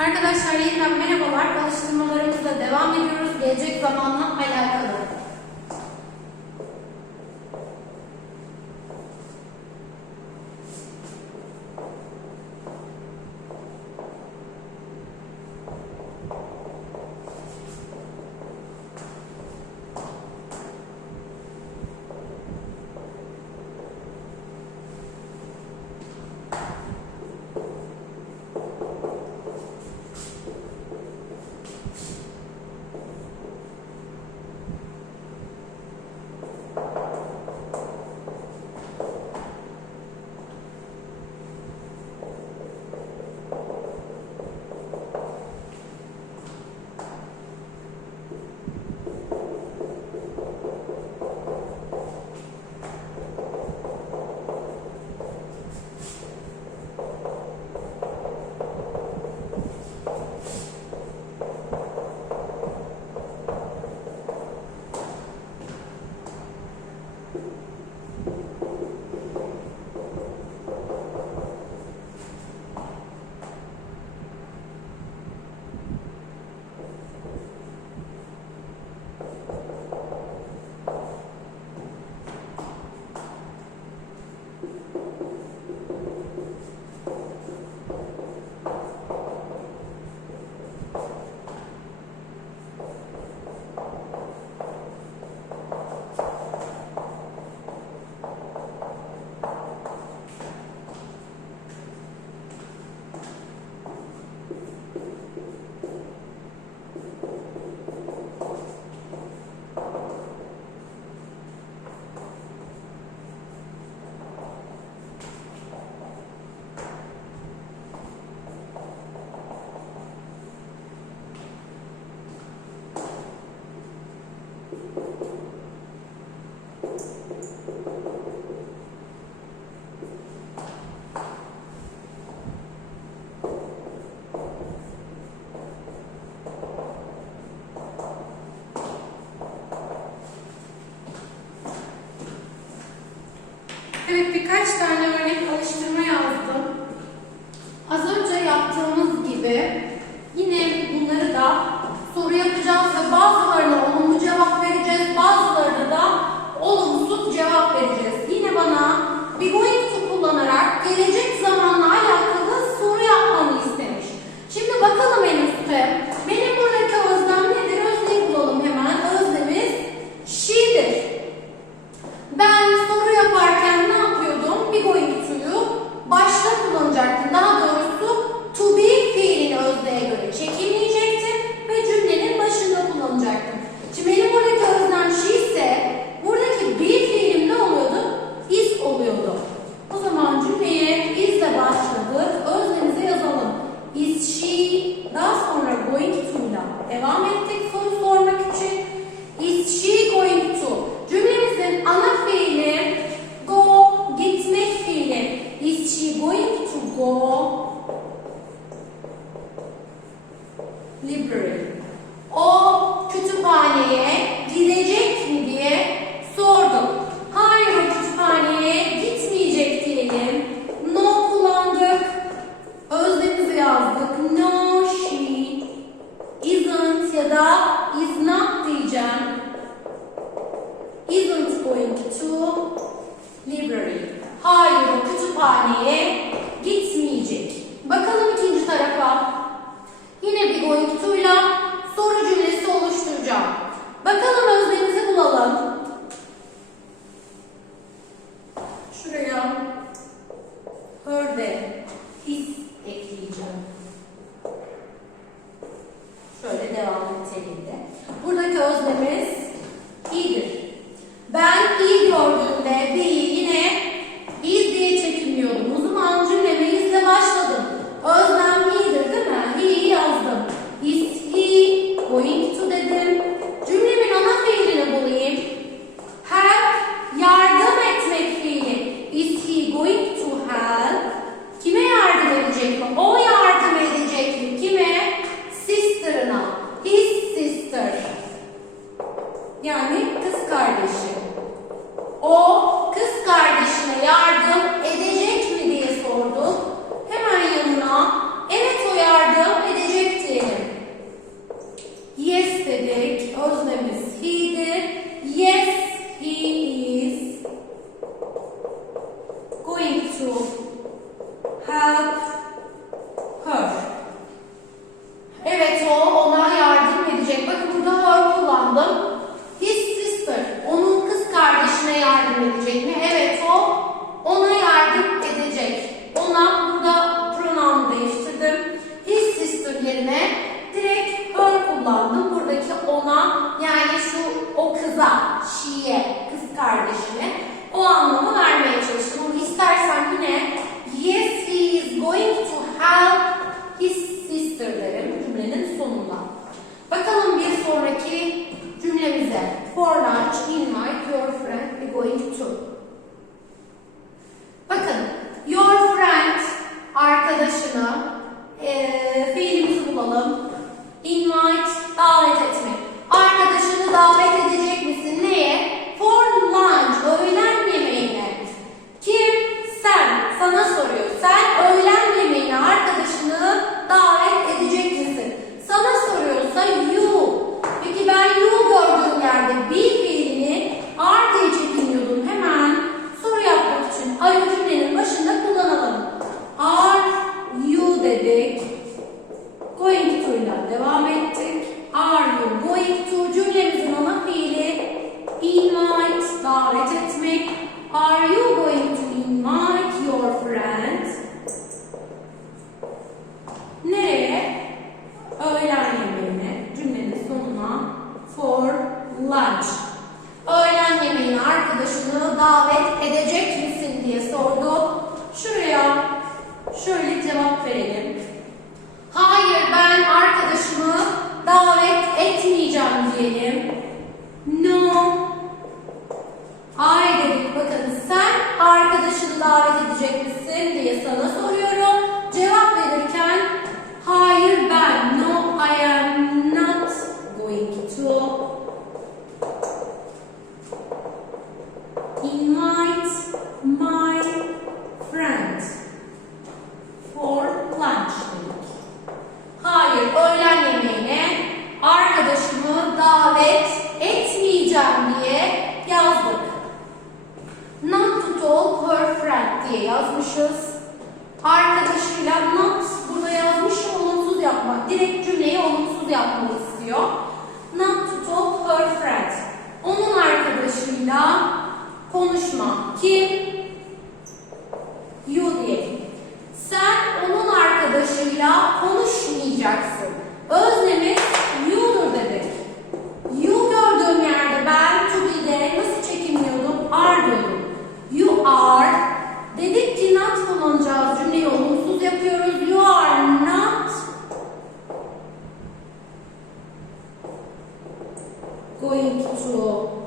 Arkadaşlar yeniden merhabalar. Alıştırmalarımızla devam ediyoruz. Gelecek zamanla alakalı. Evet birkaç tane örnek alıştırma yazdım. Şii'ye, kız kardeşine o anlamı vermeye 動で konuşma. Kim? You diyelim. Sen onun arkadaşıyla konuşmayacaksın. Öznemiz you'dur dedik. You gördüğüm yerde ben to be'de nasıl çekimliyordum? Are diyordum. You are. Dedik ki not kullanacağız. Cümleyi olumsuz yapıyoruz. You are not going to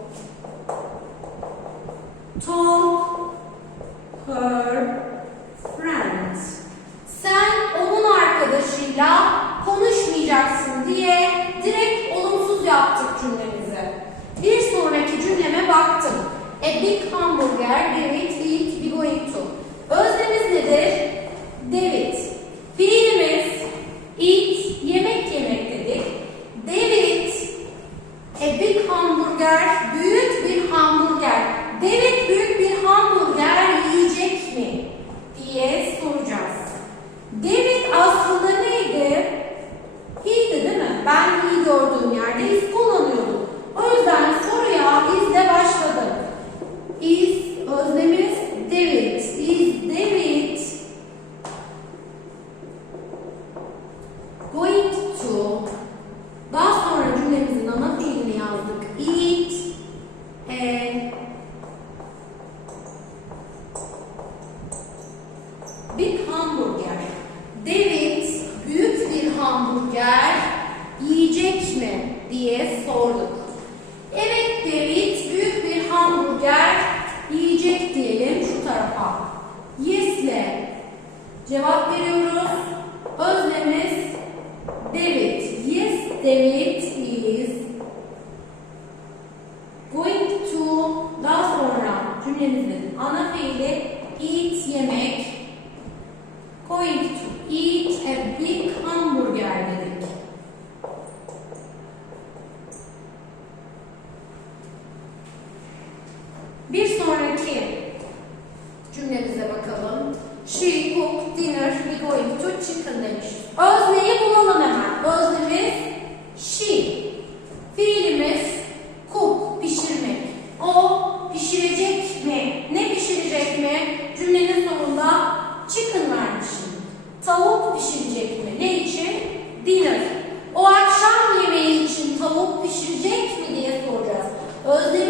Bir sonraki cümlemize bakalım. She cooked dinner, we going to chicken demiş. Özneyi bulalım hemen. Öznemiz she. Fiilimiz cook, pişirmek. O pişirecek mi? Ne pişirecek mi? Cümlenin sonunda chicken varmış. Tavuk pişirecek mi? Ne için? Dinner. O akşam yemeği için tavuk pişirecek mi diye soracağız. Özlem